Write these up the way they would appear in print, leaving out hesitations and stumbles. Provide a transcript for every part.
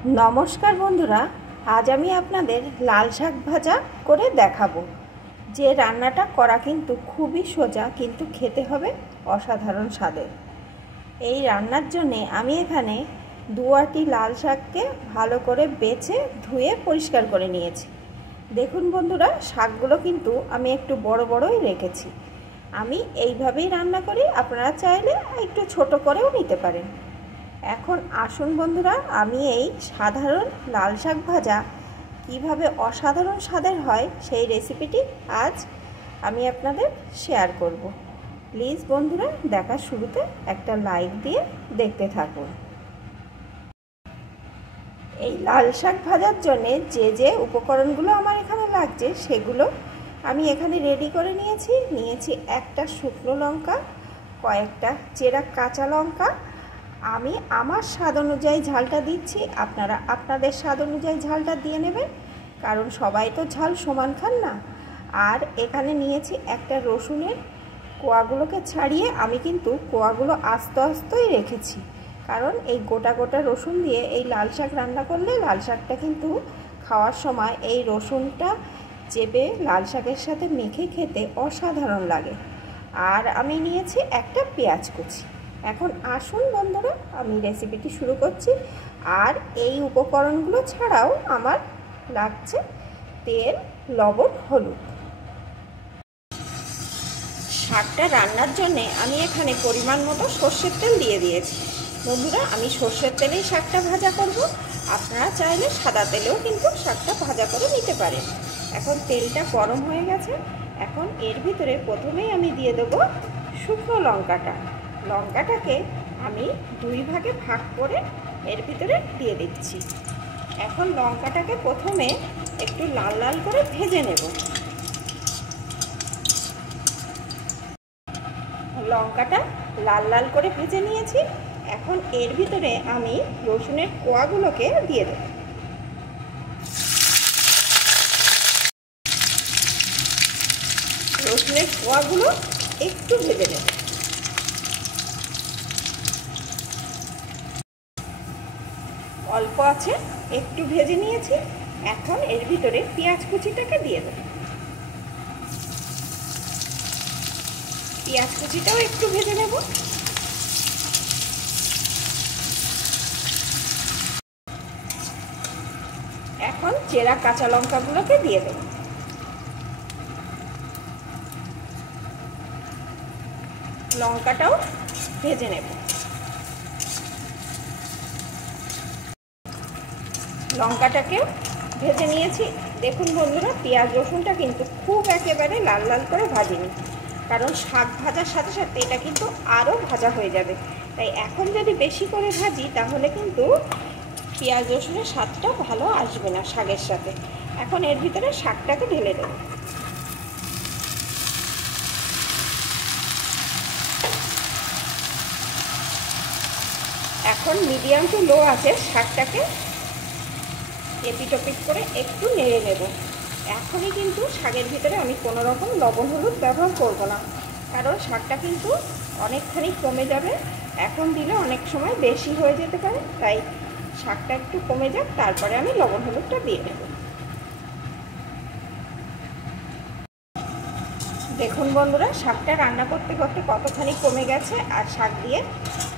नमस्कार बंधुरा आज आमी आपनादेर लाल शाक भाजा करे देखाबो। जे रान्नाटा करा किन्तु खूबई सोजा किन्तु खेते होबे असाधारण स्वादेर। एई रान्नार जन्य आमी एखाने 2 आटी लाल शाकके भालो करे बेचे धुए परिष्कार करे नियेछि। देखुन बंधुरा शाकगुलो किन्तु आमी एकटु बड़ो बड़ोई रेखेछि। आमी एइभाবেই रान्ना करी, आपनारा चाइले एकटु छोटो करेও निते पारेन। এখন আসুন বন্ধুরা, আমি এই সাধারণ লাল শাক ভাজা কিভাবে অসাধারণ স্বাদের হয় সেই রেসিপিটি আজ আমি আপনাদের শেয়ার করব। প্লিজ বন্ধুরা দেখার শুরুতে একটা লাইক দিয়ে দেখতে থাকুন। এই লাল শাক ভাজার জন্য যে যে উপকরণগুলো আমার এখানে লাগছে সেগুলো আমি এখানে রেডি করে নিয়েছি একটা শুকনো লঙ্কা, কয়েকটা চেরা কাঁচা লঙ্কা। আমি আমার স্বাদ অনুযায়ী ঝালটা দিচ্ছি, আপনারা আপনাদের স্বাদ অনুযায়ী ঝালটা দিয়ে নেবেন, কারণ সবাই তো ঝাল সমান খান না। আর এখানে নিয়েছি একটা রসুনের কোয়াগুলোকে ছাড়িয়ে আমি কিন্তু কোয়াগুলো আস্তে আস্তেই রেখেছি, কারণ এই গোটা গোটা রসুন দিয়ে এই লাল শাক রান্না করলে লাল শাকটা কিন্তু খাওয়ার সময় এই রসুনটা চেপে লাল শাকের সাথে মেখে খেতে অসাধারণ লাগে। আর আমি নিয়েছি একটা পেঁয়াজ কুচি। এখন আসুন বন্ধুরা আমি রেসিপিটি শুরু করছি। আর এই উপকরণগুলো ছাড়াও আমার লাগছে তেল, লবণ, হলুদ। শাকটা রান্নার জন্য আমি এখানে পরিমাণ মতো সর্ষের তেল দিয়ে দিয়েছি। বন্ধুরা আমি সর্ষের তেলেই শাকটা ভাজা করব, আপনারা চাইলে সাদা তেলেও কিন্তু শাকটা ভাজা করে নিতে পারেন। এখন তেলটা গরম হয়ে গেছে। এখন এর ভিতরে প্রথমেই আমি দিয়ে দেবো শুকনো লঙ্কাটা। লঙ্কাটাকে আমি 2 ভাগে ভাগ করে এর ভিতরে দিয়ে দিচ্ছি। এখন লঙ্কাটাকে প্রথমে একটু লাল লাল করে ভেজে নেব। লঙ্কাটা লাল লাল করে ভেজে নিয়েছি। এখন এর ভিতরে আমি রসুনের কোয়াগুলোকে দিয়ে দেব। রসুনের কোয়াগুলো একটু ভেজে নেব। অল্প আছে একটু ভেজে নিয়েছি। এখন এর ভিতরে পেঁয়াজ কুচিটাকে দিয়ে দেব। পেঁয়াজ কুচিটাও একটু ভেজে নেব। এখন চেরা কাঁচা লঙ্কাগুলোকে দিয়ে দেব। লঙ্কাটাও ভেজে নেব। লঙ্কাটাকে ভেজে নিয়েছি। দেখুন বন্ধুরা পেঁয়াজ রসুনটা কিন্তু খুব একেবারে লাল লাল করে ভাজিনি, কারণ শাক ভাজার সাথে সাথে এটা কিন্তু আরও ভাজা হয়ে যাবে। তাই এখন যদি বেশি করে ভাজি তাহলে কিন্তু পেঁয়াজ রসুনের স্বাদটা ভালো আসবে না শাকের সাথে। এখন এর ভিতরে শাকটাকে ঢেলে দেব। এখন মিডিয়াম টু লো আছে শাকটাকে এপিট ওপিট করে একটু নেড়ে নেব। এখনই কিন্তু শাকের ভিতরে আমি কোনো রকম লবণ হলুদ ব্যবহার করব না, কারণ শাকটা কিন্তু অনেকখানি কমে যাবে। এখন দিলে অনেক সময় বেশি হয়ে যেতে পারে, তাই শাকটা একটু কমে যাক, তারপরে আমি লবণ হলুদটা দিয়ে নেব। দেখুন বন্ধুরা শাকটা রান্না করতে করতে কতখানি কমে গেছে, আর শাক দিয়ে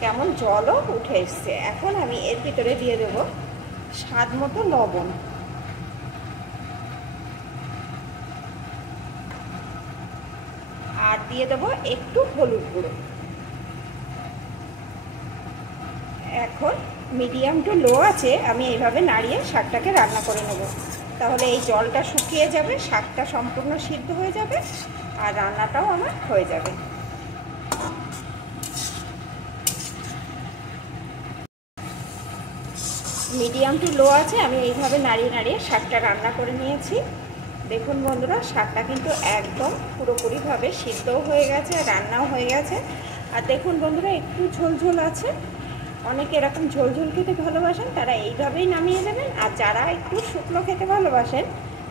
কেমন জলও উঠে এসছে। এখন আমি এর ভিতরে দিয়ে দেব স্বাদ মতো লবণ, আর দিয়ে দেবো একটু হলুদ গুঁড়ো। এখন মিডিয়াম টু লো আছে আমি এইভাবে নাড়িয়ে শাকটাকে রান্না করে নেব। তাহলে এই জলটা শুকিয়ে যাবে, শাকটা সম্পূর্ণ সিদ্ধ হয়ে যাবে, আর রান্নাটাও আমার হয়ে যাবে। মিডিয়াম টু লো আছে আমি এইভাবে নাড়িয়ে নাড়িয়ে শাকটা রান্না করে নিয়েছি। দেখুন বন্ধুরা শাকটা কিন্তু একদম পুরোপুরিভাবে সিদ্ধও হয়ে গেছে, রান্নাও হয়ে গেছে। আর দেখুন বন্ধুরা একটু ঝোলঝোল আছে। অনেকে এরকম ঝোলঝোল খেতে ভালোবাসেন তারা এইভাবেই নামিয়ে দেবেন, আর যারা একটু শুকনো খেতে ভালোবাসেন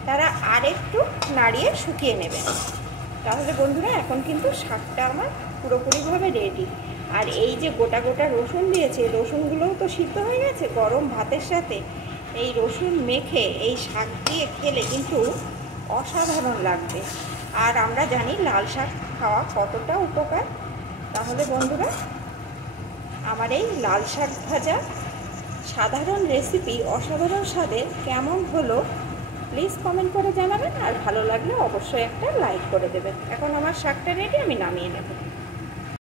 তারা আর একটু নাড়িয়ে শুকিয়ে নেবেন। তাহলে বন্ধুরা এখন কিন্তু শাকটা আমার পুরোপুরিভাবে রেডি। আর এই যে গোটা গোটা রসুন দিয়েছে, রসুনগুলোও তো সিদ্ধ হয়ে গেছে। গরম ভাতের সাথে এই রসুন মেখে এই শাক দিয়ে খেলে কিন্তু অসাধারণ লাগবে। আর আমরা জানি লাল শাক খাওয়া কতটা উপকার। তাহলে বন্ধুরা, আমার এই লাল শাক ভাজা সাধারণ রেসিপি অসাধারণ স্বাদের কেমন হলো প্লিজ কমেন্ট করে জানাবেন। আর ভালো লাগলে অবশ্যই একটা লাইক করে দেবেন। এখন আমার শাকটা রেডি, আমি নামিয়ে নেব।